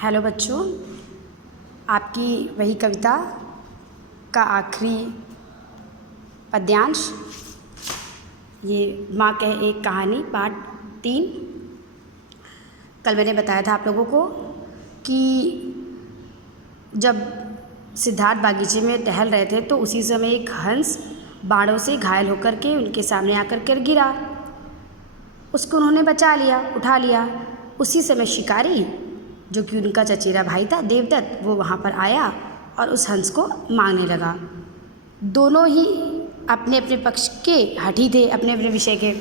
Hello बच्चों, आपकी वही कविता का आखिरी पद्यांश, ये माँ कहे एक कहानी पार्ट 3। कल मैंने बताया था आप लोगों को कि जब सिद्धार्थ बागीचे में टहल रहे थे तो उसी समय एक हंस बाणों से घायल होकर के उनके सामने आकर कर गिरा। उसको उन्होंने बचा लिया, उठा लिया। उसी समय शिकारी, जो कि उनका चचेरा भाई था देवदत्त, वो वहाँ पर आया और उस हंस को मांगने लगा। दोनों ही अपने अपने पक्ष के हठी थे, अपने अपने विषय के।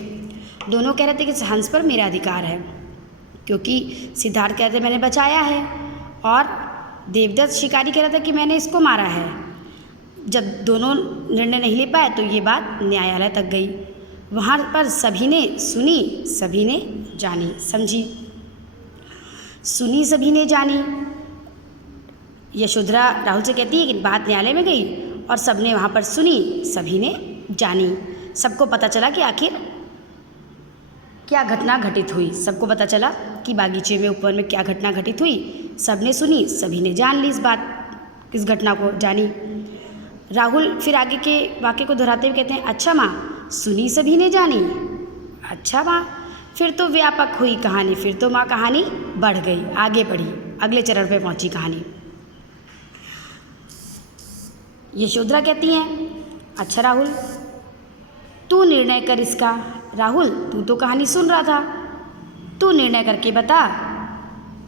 दोनों कह रहे थे कि इस हंस पर मेरा अधिकार है, क्योंकि सिद्धार्थ कह रहे थे मैंने बचाया है, और देवदत्त शिकारी कह रहा था कि मैंने इसको मारा है। जब दोनों निर्णय नहीं ले पाए तो ये बात न्यायालय तक गई। वहाँ पर सभी ने सुनी, सभी ने जानी समझी। सुनी सभी ने जानी। यशोधरा राहुल से कहती है कि बात न्यायालय में गई और सबने वहाँ पर सुनी, सभी ने जानी। सबको पता चला कि आखिर क्या घटना घटित हुई। सबको पता चला कि बागीचे में ऊपर में क्या घटना घटित हुई। सबने सुनी, सभी ने जान ली इस बात, इस घटना को जानी। राहुल फिर आगे के वाक्य को दोहराते हुए कहते हैं, अच्छा माँ, सुनी सभी ने जानी। अच्छा माँ, फिर तो व्यापक हुई कहानी। फिर तो माँ कहानी बढ़ गई, आगे बढ़ी, अगले चरण पे पहुंची कहानी। यशोधरा कहती हैं, अच्छा राहुल, तू निर्णय कर इसका। राहुल, तू तो कहानी सुन रहा था, तू निर्णय करके बता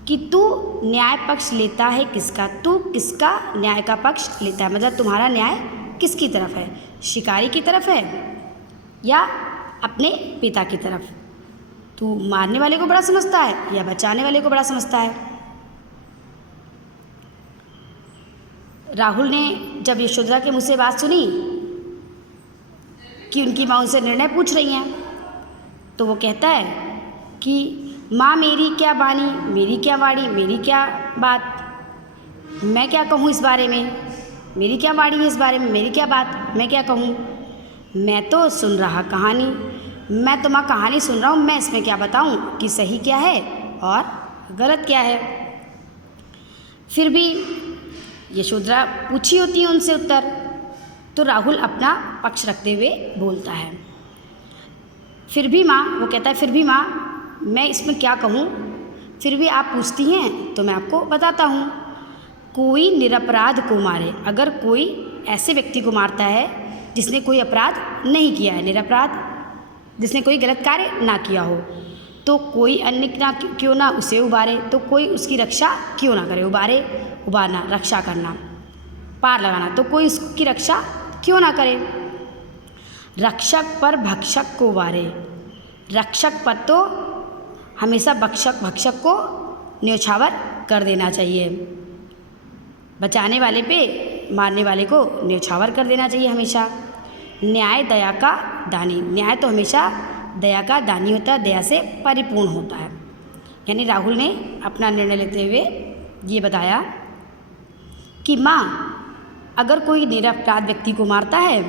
कि तू न्याय पक्ष लेता है किसका, तू किसका न्याय का पक्ष लेता है। मतलब तुम्हारा न्याय किसकी तरफ है, शिकारी की तरफ है या अपने पिता की तरफ। तू मारने वाले को बड़ा समझता है या बचाने वाले को बड़ा समझता है। राहुल ने जब यशोधरा के मुँह से बात सुनी कि उनकी माँ उनसे निर्णय पूछ रही हैं, तो वो कहता है कि माँ मेरी क्या बानी, मेरी क्या वाणी, मेरी क्या बात, मैं क्या कहूँ इस बारे में, मेरी क्या वाणी है इस बारे में, मेरी क्या बात, मैं क्या कहूँ। मैं तो सुन रहा कहानी, मैं तो माँ कहानी सुन रहा हूँ, मैं इसमें क्या बताऊँ कि सही क्या है और गलत क्या है। फिर भी यशोधरा पूछी होती है उनसे उत्तर, तो राहुल अपना पक्ष रखते हुए बोलता है, फिर भी माँ, वो कहता है फिर भी माँ मैं इसमें क्या कहूँ, फिर भी आप पूछती हैं तो मैं आपको बताता हूँ। कोई निरपराध को मारे, अगर कोई ऐसे व्यक्ति को मारता है जिसने कोई अपराध नहीं किया है, निरपराध, जिसने कोई गलत कार्य ना किया हो, तो कोई अन्य ना क्यों ना उसे उबारे, तो कोई उसकी रक्षा क्यों ना करे। उबारे, उबारना, रक्षा करना, पार लगाना, तो कोई उसकी रक्षा क्यों ना करे। रक्षक पर भक्षक को उबारे, रक्षक पर तो हमेशा भक्षक को न्योछावर कर देना चाहिए। बचाने वाले पे मारने वाले को न्योछावर कर देना चाहिए हमेशा। न्याय दया का दानी, न्याय तो हमेशा दया का दानी होता है, दया से परिपूर्ण होता है। यानी राहुल ने अपना निर्णय लेते हुए ये बताया कि माँ, अगर कोई निरपराध व्यक्ति को मारता है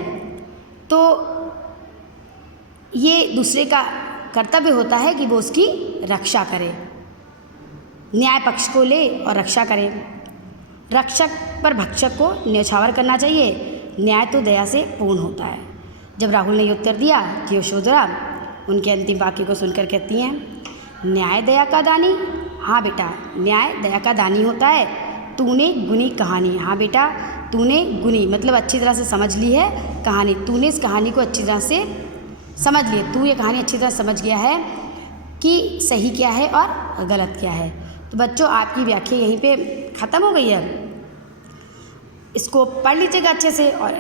तो ये दूसरे का कर्तव्य होता है कि वो उसकी रक्षा करे, न्याय पक्ष को ले और रक्षा करे। रक्षक पर भक्षक को न्योछावर करना चाहिए, न्याय तो दया से पूर्ण होता है। जब राहुल ने ये उत्तर दिया कि यशोधरा उनके अंतिम वाक्य को सुनकर कहती हैं, न्याय दया का दानी, हाँ बेटा, न्याय दया का दानी होता है। तूने गुनी कहानी, हाँ बेटा, तूने गुनी मतलब अच्छी तरह से समझ ली है कहानी, तूने इस कहानी को अच्छी तरह से समझ लिया, तू ये कहानी अच्छी तरह समझ गया है कि सही क्या है और गलत क्या है। तो बच्चों, आपकी व्याख्या यहीं पे ख़त्म हो गई है। इसको पढ़ लीजिएगा अच्छे से, और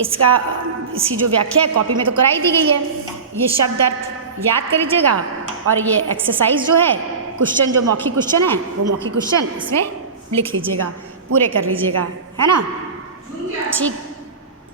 इसकी जो व्याख्या है कॉपी में तो कराई दी गई है। ये शब्द अर्थ याद कर लीजिएगा, और ये एक्सरसाइज जो है, क्वेश्चन जो मौखिक क्वेश्चन है, वो मौखिक क्वेश्चन इसमें लिख लीजिएगा, पूरे कर लीजिएगा, है ना। ठीक।